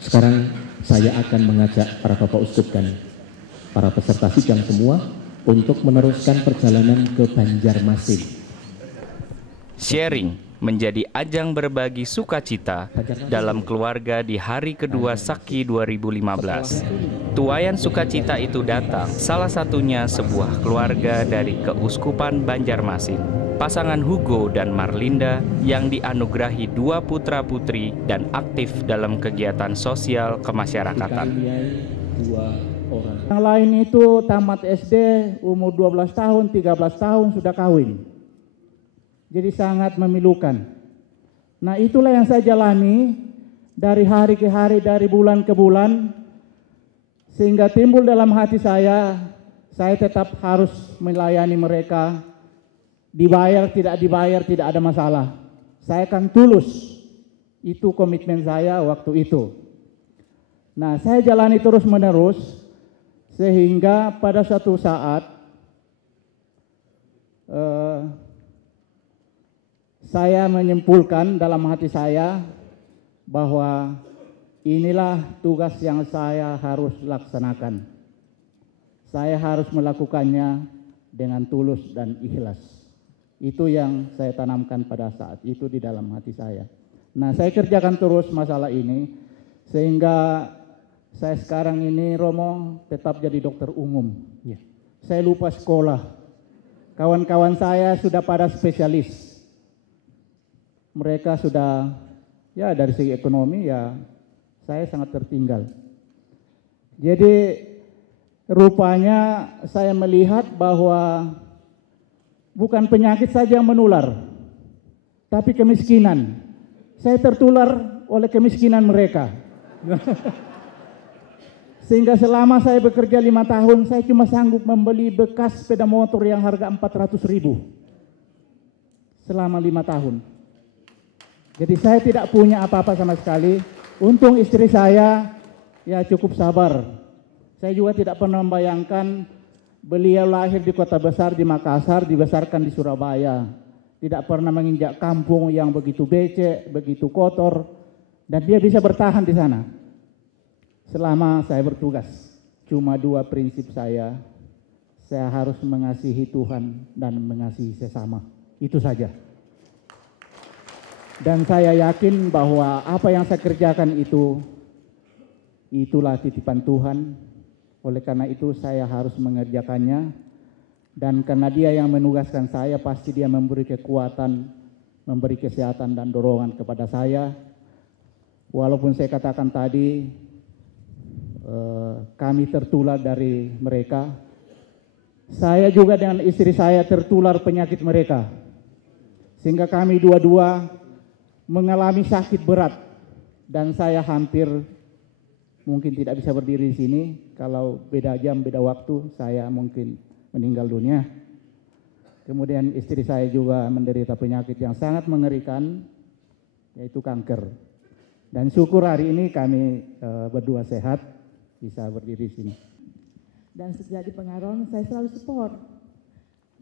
Sekarang saya akan mengajak para Bapak Uskup dan para peserta sidang semua untuk meneruskan perjalanan ke Banjarmasin. Sharing menjadi ajang berbagi sukacita dalam keluarga di hari kedua Saki 2015. Tuayan sukacita itu datang, salah satunya sebuah keluarga dari Keuskupan Banjarmasin. Pasangan Hugo dan Marlinda yang dianugerahi 2 putra-putri dan aktif dalam kegiatan sosial kemasyarakatan. Yang lain itu tamat SD, umur 12 tahun, 13 tahun sudah kawin. Jadi sangat memilukan. Nah, itulah yang saya jalani dari hari ke hari, dari bulan ke bulan, sehingga timbul dalam hati saya tetap harus melayani mereka. Dibayar, tidak ada masalah. Saya akan tulus. Itu komitmen saya waktu itu. Nah, saya jalani terus-menerus, sehingga pada suatu saat saya menyimpulkan dalam hati saya bahwa inilah tugas yang saya harus laksanakan. Saya harus melakukannya dengan tulus dan ikhlas. Itu yang saya tanamkan pada saat itu di dalam hati saya. Nah, saya kerjakan terus masalah ini, sehingga saya sekarang ini, Romo, tetap jadi dokter umum. Saya lupa sekolah. Kawan-kawan saya sudah pada spesialis. Mereka sudah, ya dari segi ekonomi ya saya sangat tertinggal. Jadi rupanya saya melihat bahwa bukan penyakit saja yang menular, tapi kemiskinan. Saya tertular oleh kemiskinan mereka. Sehingga selama saya bekerja 5 tahun, saya cuma sanggup membeli bekas sepeda motor yang harga 400.000. Selama 5 tahun. Jadi saya tidak punya apa-apa sama sekali. Untung istri saya ya cukup sabar. Saya juga tidak pernah membayangkan beliau lahir di kota besar di Makassar, dibesarkan di Surabaya. Tidak pernah menginjak kampung yang begitu becek, begitu kotor. Dan dia bisa bertahan di sana. Selama saya bertugas. Cuma 2 prinsip saya. Saya harus mengasihi Tuhan dan mengasihi sesama. Itu saja. Dan saya yakin bahwa apa yang saya kerjakan itulah titipan Tuhan. Oleh karena itu saya harus mengerjakannya. Dan karena Dia yang menugaskan saya, pasti Dia memberi kekuatan, memberi kesehatan dan dorongan kepada saya. Walaupun saya katakan tadi, kami tertular dari mereka. Saya juga dengan istri saya tertular penyakit mereka. Sehingga kami dua-dua mengalami sakit berat, dan saya hampir mungkin tidak bisa berdiri di sini. Kalau beda jam, beda waktu, saya mungkin meninggal dunia. Kemudian istri saya juga menderita penyakit yang sangat mengerikan, yaitu kanker. Dan syukur hari ini kami berdua sehat, bisa berdiri di sini. Dan sejak di Pengaron, saya selalu support.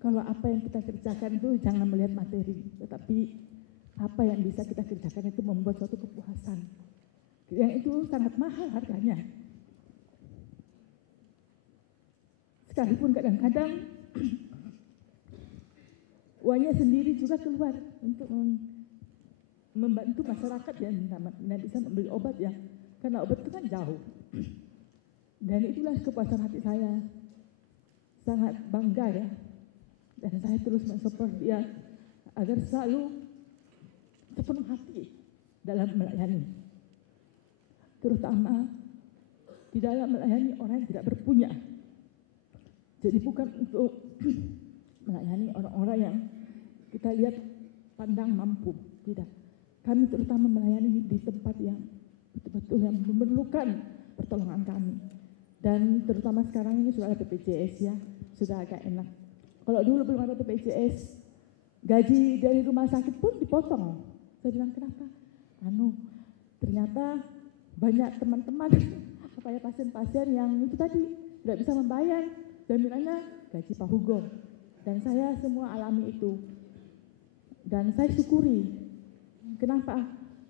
Kalau apa yang kita kerjakan itu jangan melihat materi, tetapi apa yang bisa kita kerjakan itu membuat suatu kepuasan. Yang itu sangat mahal harganya. Sekalipun kadang-kadang uangnya sendiri juga keluar untuk membantu masyarakat yang tidak bisa membeli obat ya. Karena obat itu kan jauh. Dan itulah kepuasan hati saya. Sangat bangga ya. Dan saya terus mensupport dia agar selalu sepenuh hati dalam melayani, terutama di dalam melayani orang yang tidak berpunya. Jadi bukan untuk melayani orang-orang yang kita lihat pandang mampu, tidak. Kami terutama melayani di tempat yang betul-betul yang memerlukan pertolongan kami. Dan terutama sekarang ini sudah ada BPJS ya, sudah agak enak. Kalau dulu belum ada BPJS, gaji dari rumah sakit pun dipotong. Saya bilang kenapa? Ternyata banyak teman-teman, pasien-pasien yang itu tadi tidak bisa membayar. Jaminannya gaji Pak Hugo. Dan saya semua alami itu. Dan saya syukuri. Kenapa?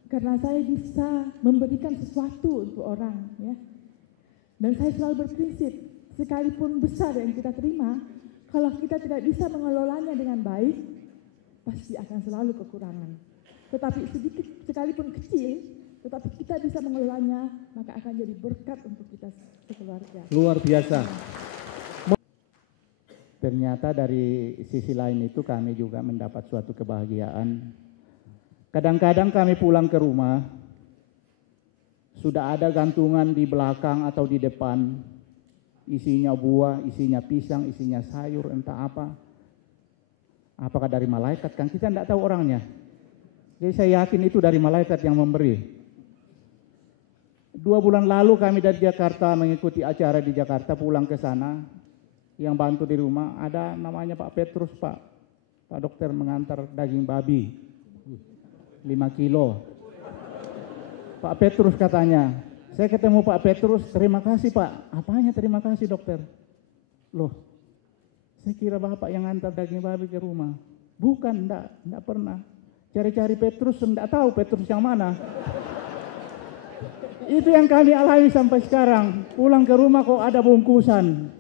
karena saya bisa memberikan sesuatu untuk orang, ya. Dan saya selalu berprinsip, sekalipun besar yang kita terima, kalau kita tidak bisa mengelolanya dengan baik, pasti akan selalu kekurangan. Tetapi sedikit sekalipun kecil, tetapi kita bisa mengelolanya, maka akan jadi berkat untuk kita sekeluarga. Luar biasa. Ternyata dari sisi lain itu kami juga mendapat suatu kebahagiaan. Kadang-kadang kami pulang ke rumah, sudah ada gantungan di belakang atau di depan, isinya buah, isinya pisang, isinya sayur, entah apa. Apakah dari malaikat? Kan kita tidak tahu orangnya. Jadi saya yakin itu dari malaikat yang memberi. 2 bulan lalu kami dari Jakarta mengikuti acara di Jakarta, pulang ke sana. Yang bantu di rumah ada namanya Pak Petrus, Pak dokter mengantar daging babi 5 kilo. Pak Petrus katanya, saya ketemu Pak Petrus, terima kasih Pak. Apanya terima kasih dokter? Loh, saya kira Bapak yang ngantar daging babi ke rumah. Bukan, enggak pernah. Cari-cari Petrus, enggak tahu Petrus yang mana. Itu yang kami alami sampai sekarang. Pulang ke rumah kok ada bungkusan.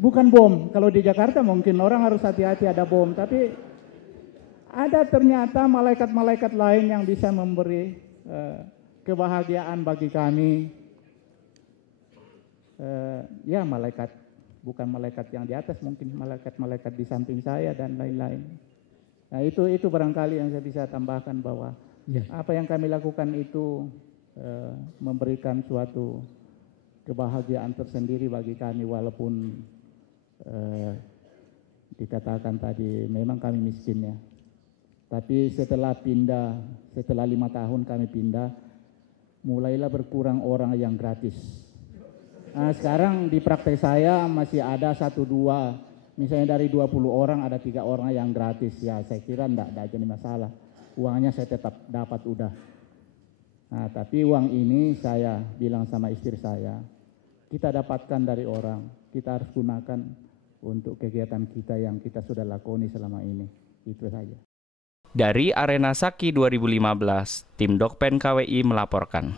Bukan bom. Kalau di Jakarta mungkin orang harus hati-hati ada bom. Tapi ada ternyata malaikat-malaikat lain yang bisa memberi kebahagiaan bagi kami. Ya malaikat, bukan malaikat yang di atas, mungkin malaikat-malaikat di samping saya dan lain-lain. Nah itu barangkali yang saya bisa tambahkan bahwa apa yang kami lakukan itu memberikan suatu kebahagiaan tersendiri bagi kami, walaupun dikatakan tadi memang kami miskin ya. Tapi setelah 5 tahun kami pindah, mulailah berkurang orang yang gratis. Nah sekarang di praktek saya masih ada 1-2, misalnya dari 20 orang ada 3 orang yang gratis. Ya saya kira enggak jadi masalah, uangnya saya tetap dapat udah. Nah tapi uang ini saya bilang sama istri saya, kita dapatkan dari orang, kita harus gunakan untuk kegiatan kita yang kita sudah lakoni selama ini. Itu saja. Dari Arena Saki 2015, tim Dokpen KWI melaporkan.